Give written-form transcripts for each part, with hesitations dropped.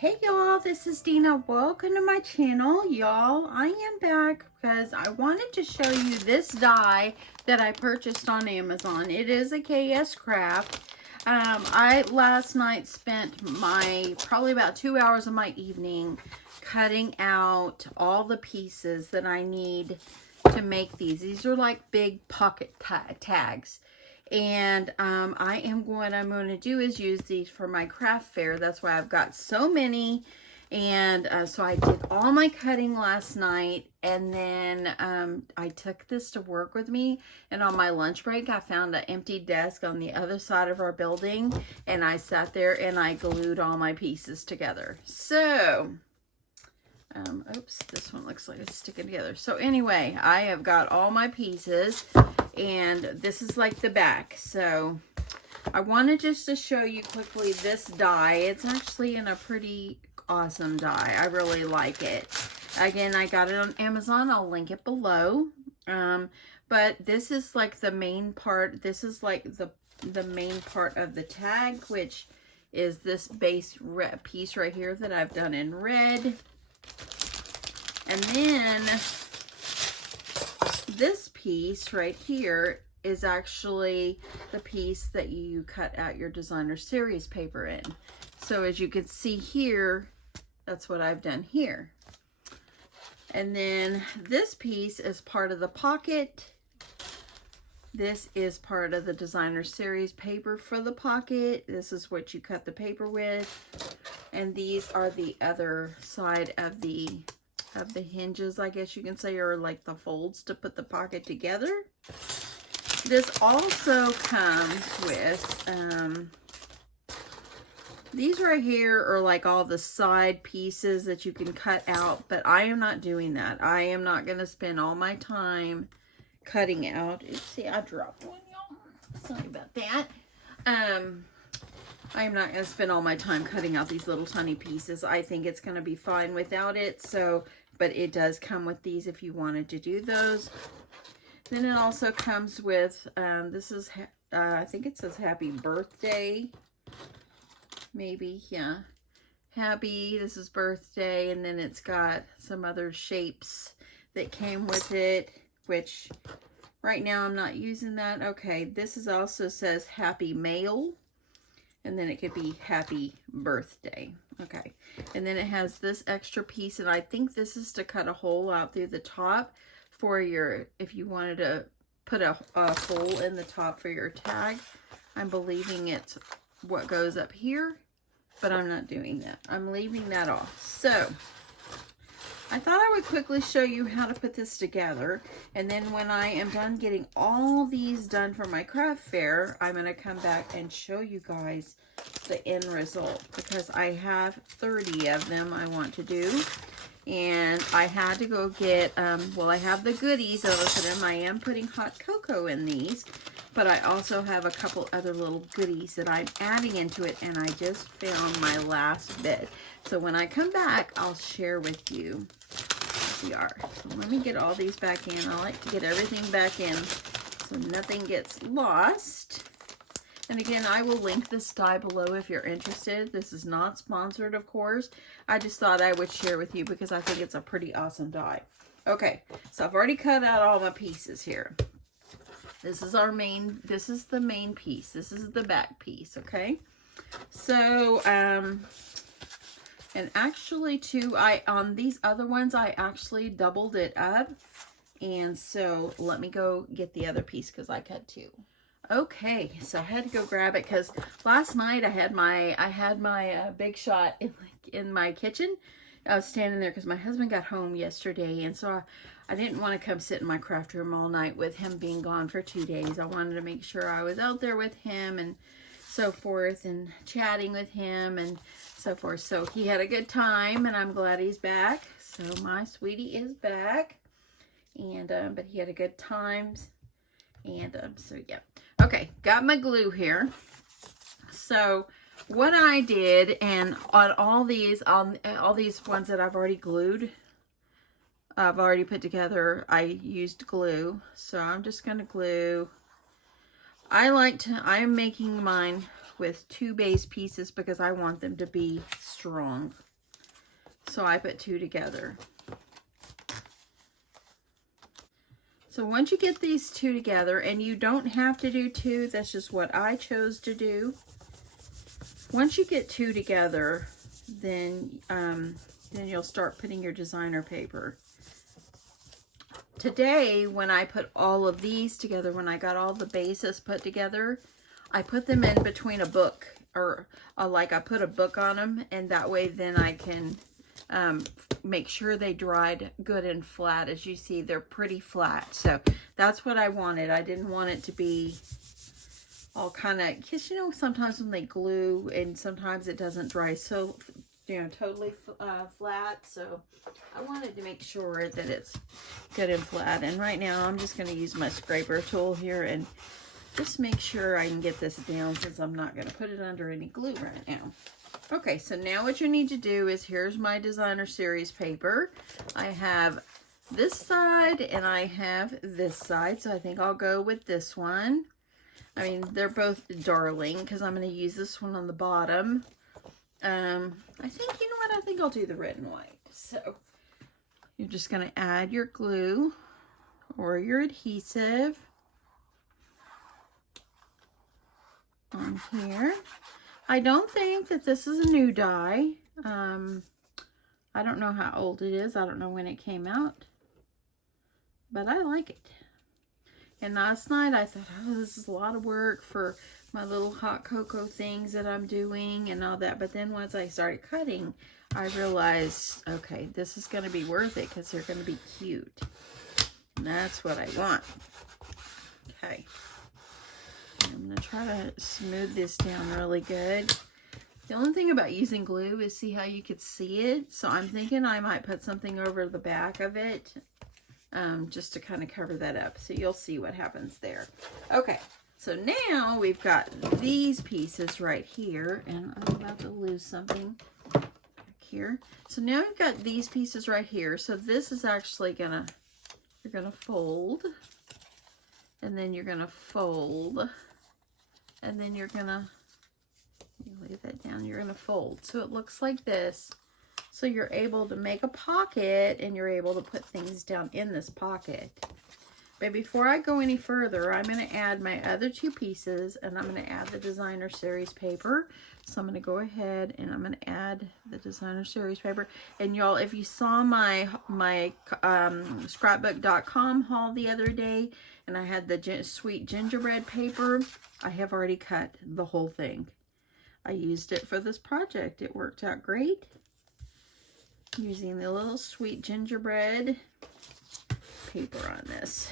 Hey y'all, this is Deanna. Welcome to my channel. Y'all, I am back because I wanted to show you this die that I purchased on Amazon. It is a KS Craft. I last night spent probably about 2 hours of my evening cutting out all the pieces that I need to make these. These are like big pocket tags. And what I'm going to do is use these for my craft fair. That's why I've got so many. And so I did all my cutting last night. And then I took this to work with me. And on my lunch break, I found an empty desk on the other side of our building. And I sat there and I glued all my pieces together. So, oops, this one looks like it's sticking together. So anyway, I have got all my pieces. And this is like the back. So I wanted just to show you quickly this die. It's actually in a pretty awesome die. I really like it. Again, I got it on Amazon. I'll link it below. But this is like the main part. This is like the main part of the tag, which is this base piece right here that I've done in red. And then this piece right here is actually the piece that you cut out your designer series paper in. So as you can see here, that's what I've done here. And then this piece is part of the pocket. This is part of the designer series paper for the pocket. This is what you cut the paper with. And these are the other side of the hinges, I guess you can say, or like the folds to put the pocket together. This also comes with these right here are like all the side pieces that you can cut out, but I am not doing that. I am not going to spend all my time cutting out. See, I dropped one, y'all. Sorry about that. I am not going to spend all my time cutting out these little tiny pieces. I think it's going to be fine without it. So, but it does come with these if you wanted to do those. Then it also comes with, this is, I think it says happy birthday. Maybe, yeah. Happy, this is birthday. And then it's got some other shapes that came with it, which right now I'm not using that. Okay, this is also says happy mail. And then it could be happy birthday. Okay. And then it has this extra piece. And I think this is to cut a hole out through the top for your, if you wanted to put a hole in the top for your tag. I'm believing it's what goes up here. But I'm not doing that. I'm leaving that off. So I thought I would quickly show you how to put this together. And then when I am done getting all these done for my craft fair, I'm going to come back and show you guys the end result. Because I have 30 of them I want to do. And I had to go get, well, I have the goodies over for them. I am putting hot cocoa in these. But I also have a couple other little goodies that I'm adding into it. And I just found my last bit. So when I come back, I'll share with you what they are. So let me get all these back in. I like to get everything back in so nothing gets lost. And again, I will link this die below if you're interested. This is not sponsored, of course. I just thought I would share with you because I think it's a pretty awesome die. Okay, so I've already cut out all my pieces here. This is our main, this is the main piece. This is the back piece, okay? So, and actually too, on these other ones, I actually doubled it up. And so let me go get the other piece because I cut two. Okay, so I had to go grab it because last night I had my Big Shot in my kitchen. I was standing there because my husband got home yesterday, and so I didn't want to come sit in my craft room all night with him being gone for 2 days. I wanted to make sure I was out there with him and so forth, and chatting with him and so forth. So he had a good time, and I'm glad he's back. So my sweetie is back, and but he had a good time, and so yeah. Okay, got my glue here. So what I did, and on all these ones that I've already glued, I've already put together, I used glue. So I'm just going to glue. I'm making mine with 2 base pieces because I want them to be strong. So I put 2 together. So once you get these 2 together, and you don't have to do 2, that's just what I chose to do. Once you get 2 together, then you'll start putting your designer paper. Today, when I put all of these together, when I got all the bases put together, I put them in between a book, or like I put a book on them, and that way then I can make sure they dried good and flat. As you see, they're pretty flat. So that's what I wanted. I didn't want it to be all kind of, because you know, sometimes when they glue, and sometimes it doesn't dry so, you know, totally flat. So I wanted to make sure that it's good and flat. And right now I'm just going to use my scraper tool here and just make sure I can get this down, since I'm not going to put it under any glue right now. Okay, so now what you need to do is, here's my designer series paper. I have this side and I have this side, so I think I'll go with this one. I mean, they're both darling, because I'm going to use this one on the bottom. I think, you know what, I think I'll do the red and white. So you're just going to add your glue or your adhesive on here. I don't think that this is a new dye. I don't know how old it is. I don't know when it came out, but I like it. And last night I thought, oh, this is a lot of work for my little hot cocoa things that I'm doing and all that. But then once I started cutting, I realized, okay, this is going to be worth it, because they're going to be cute. And that's what I want. Okay. I'm going to try to smooth this down really good. The only thing about using glue is, see how you could see it? So I'm thinking I might put something over the back of it, just to kind of cover that up. So you'll see what happens there. Okay, so now we've got these pieces right here, and I'm about to lose something back here. So now we've got these pieces right here. So this is actually you're gonna fold, and then you're gonna fold, and then you're gonna, lay that down, you're gonna fold. So it looks like this. So you're able to make a pocket, and you're able to put things down in this pocket. But before I go any further, I'm going to add my other 2 pieces, and I'm going to add the designer series paper. So I'm going to go ahead and I'm going to add the designer series paper. And y'all, if you saw my scrapbook.com haul the other day, and I had the sweet gingerbread paper, I have already cut the whole thing. I used it for this project. It worked out great. Using the little sweet gingerbread paper on this.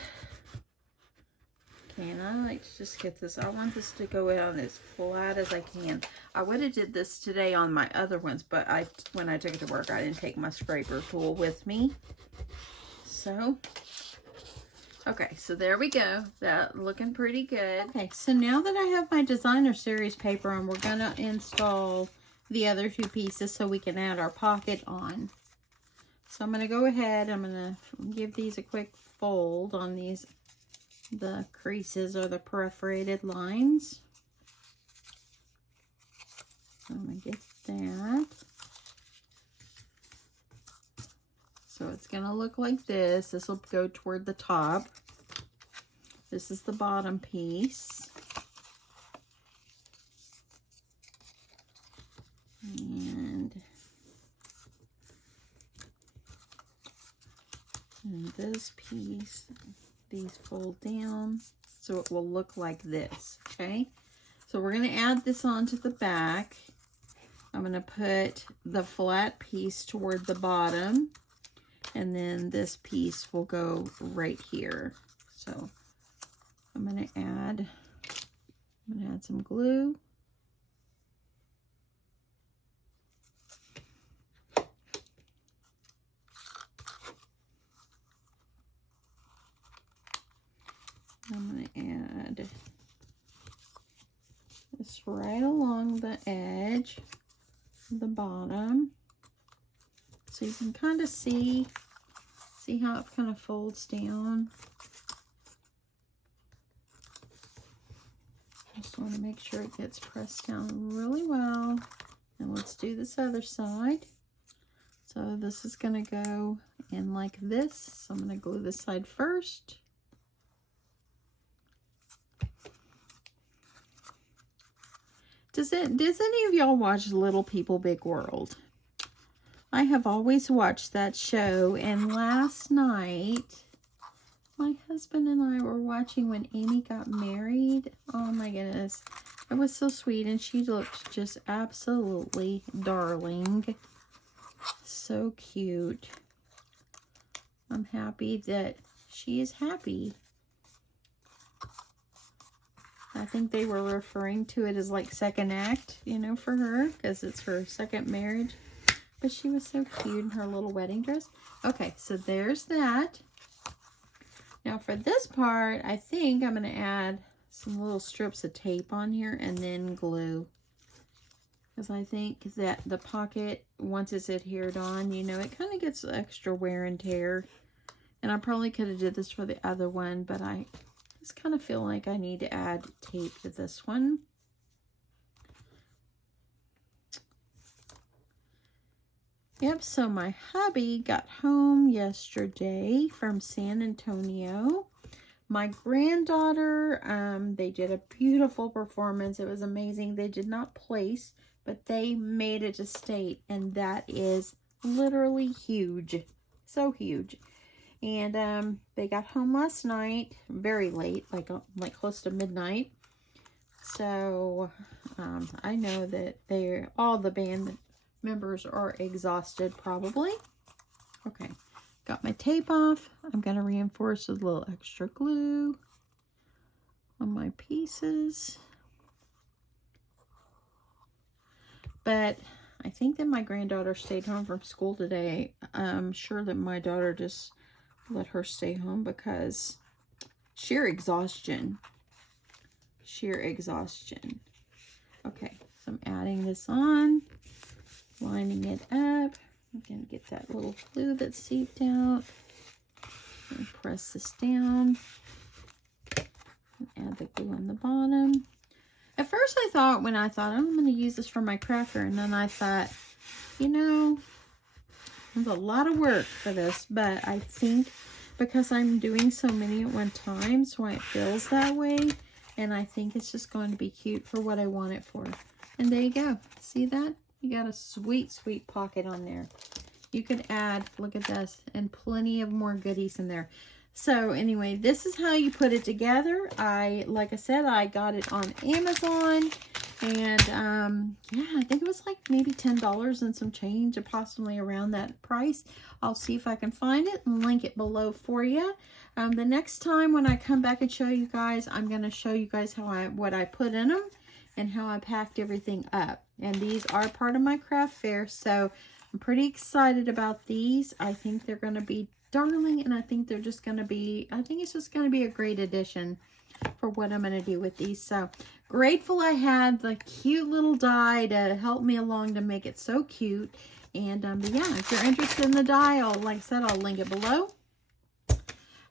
Okay, and I like to just get this, I want this to go on as flat as I can. I would have did this today on my other ones, but when I took it to work, I didn't take my scraper tool with me. So, okay, so there we go. That looking pretty good. Okay, so now that I have my designer series paper, and we're gonna install the other 2 pieces so we can add our pocket on. So I'm going to go ahead, I'm going to give these a quick fold on the creases or the perforated lines. So I'm going to get that. So it's going to look like this. This will go toward the top. This is the bottom piece. And this piece, these fold down, so it will look like this, okay? So we're going to add this onto the back. I'm going to put the flat piece toward the bottom, and then this piece will go right here. So I'm going to add some glue. I'm going to add this right along the edge of the bottom, so you can kind of see how it kind of folds down. Just want to make sure it gets pressed down really well. And let's do this other side. So this is going to go in like this. So I'm going to glue this side first. Does any of y'all watch Little People Big World? I have always watched that show, and last night my husband and I were watching when Amy got married. Oh my goodness. It was so sweet, and she looked just absolutely darling. So cute. I'm happy that she is happy. I think they were referring to it as like second act, you know, for her, because it's her second marriage. But she was so cute in her little wedding dress. Okay, so there's that. Now for this part, I think I'm going to add some little strips of tape on here and then glue. Because I think that the pocket, once it's adhered on, you know, it kind of gets extra wear and tear. And I probably could have did this for the other one, but I just kind of feel like I need to add tape to this one. Yep, so my hubby got home yesterday from San Antonio. My granddaughter, they did a beautiful performance. It was amazing. They did not place, but they made it to state, and that is literally huge. So huge. And they got home last night, very late, like close to midnight. So I know that all the band members are exhausted probably. Okay, got my tape off. I'm going to reinforce with a little extra glue on my pieces. But I think that my granddaughter stayed home from school today. I'm sure that my daughter just let her stay home because sheer exhaustion. Sheer exhaustion. Okay, so I'm adding this on, lining it up. I'm going to get that little glue that's seeped out. And press this down. And add the glue on the bottom. At first I thought, I'm going to use this for my cracker, and then I thought, you know, there's a lot of work for this, but I think because I'm doing so many at one time, so it feels that way, and I think it's just going to be cute for what I want it for. And there you go. See that? You got a sweet, sweet pocket on there. You could add, look at this, and plenty of more goodies in there. So anyway, this is how you put it together. Like I said, I got it on Amazon, and yeah, I think it was like maybe $10 and some change, possibly around that price. I'll see if I can find it and link it below for you. The next time when I come back and show you guys, I'm going to show you guys what I put in them and how I packed everything up. And these are part of my craft fair, so I'm pretty excited about these. I think they're going to be darling, and I think they're just going to be, I think it's just going to be a great addition for what I'm going to do with these. So grateful I had the cute little die to help me along to make it so cute. And but yeah, if you're interested in the die, like I said, I'll link it below.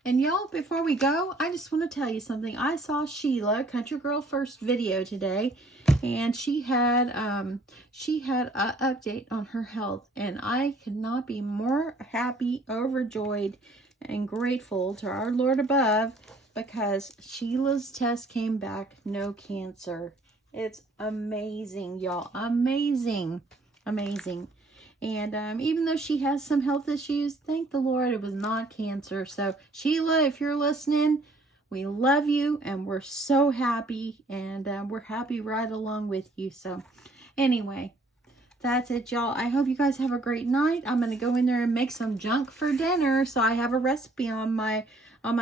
And y'all, before we go, I just want to tell you something. I saw Sheila, Country Girl First video today, and she had an update on her health, and I could not be more happy, overjoyed, and grateful to our Lord above, because Sheila's test came back no cancer. It's amazing, y'all. Amazing. Amazing. And even though she has some health issues, thank the Lord it was not cancer. So Sheila, if you're listening, we love you, and we're so happy, and we're happy right along with you. So anyway, that's it, y'all. I hope you guys have a great night. I'm going to go in there and make some junk for dinner. So I have a recipe on my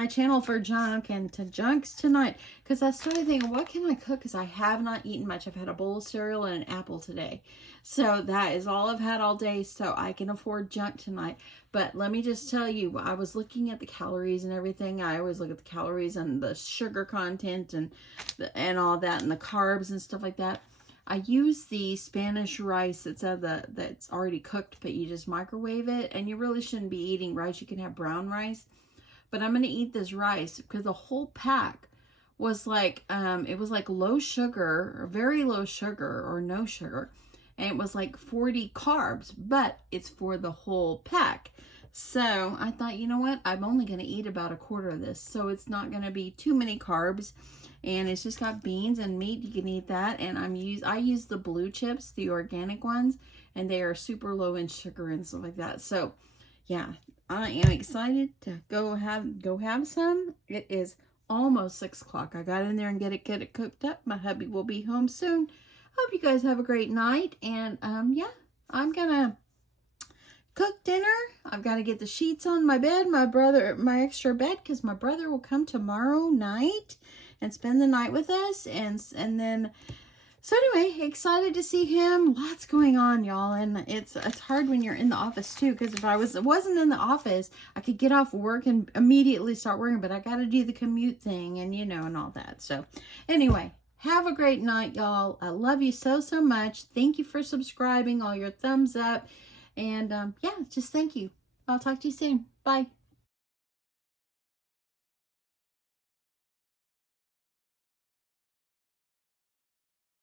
channel for junk and to junks tonight, because I started thinking, what can I cook? Because I have not eaten much. I've had a bowl of cereal and an apple today. So that is all I've had all day, so I can afford junk tonight. But let me just tell you, I was looking at the calories and everything. I always look at the calories and the sugar content and all that, and the carbs and stuff like that. I use the Spanish rice that's already cooked, but you just microwave it, and you really shouldn't be eating rice. You can have brown rice. But I'm going to eat this rice because the whole pack was like, it was like low sugar, or very low sugar, or no sugar. and it was like 40 carbs, but it's for the whole pack. So I thought, you know what, I'm only going to eat about a quarter of this, so it's not going to be too many carbs, and it's just got beans and meat. You can eat that. And I use the blue chips, the organic ones, and they are super low in sugar and stuff like that. So yeah, I am excited to go have some. It is almost 6 o'clock. I got in there and get it cooked up. My hubby will be home soon. Hope you guys have a great night. And yeah, I'm gonna cook dinner. I've got to get the sheets on my bed, my extra bed, because my brother will come tomorrow night and spend the night with us. And then, so anyway, excited to see him. Lots going on, y'all. And it's hard when you're in the office too, because if I wasn't in the office, I could get off work and immediately start working, but I got to do the commute thing and, you know, and all that. So anyway, have a great night, y'all. I love you so, so much. Thank you for subscribing, all your thumbs up. And yeah, just thank you. I'll talk to you soon. Bye.